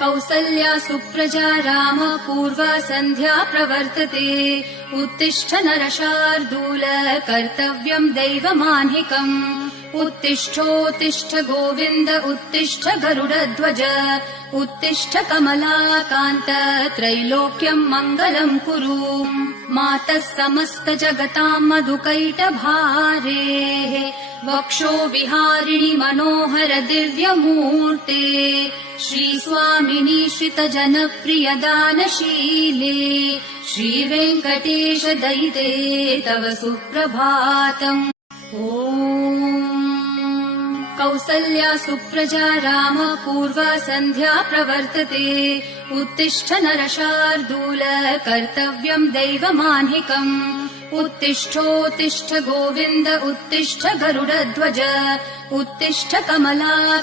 कौसल्या सुप्रजा राम पूर्वा सन्ध्या प्रवर्तते उत्तिष्ठ नरशार्दूल कर्तव्यम् दैवमाह्निकम् उत्तिष्ठोत्तिष्ठ गोविन्द उत्तिष्ठ गरुडध्वज उत्तिष्ठ कमलाकान्त त्रैलोक्यम् मङ्गलम् कुरु मातः समस्त जगताम् मधुकैटभारेः वक्षो विहारिणि मनोहर दिव्यमूर्ते श्रीस्वामिनि श्रितजनप्रिय दानशीले श्रीवेङ्कटेश दयिते तव सुप्रभातम्। कौसल्या सुप्रजा राम पूर्वा सन्ध्या प्रवर्तते उत्तिष्ठ नरशार्दूल कर्तव्यम् दैवमाह्निकम् उत्तिष्ठोत्तिष्ठ गोविन्द उत्तिष्ठ गरुडध्वज उत्तिष्ठ कमला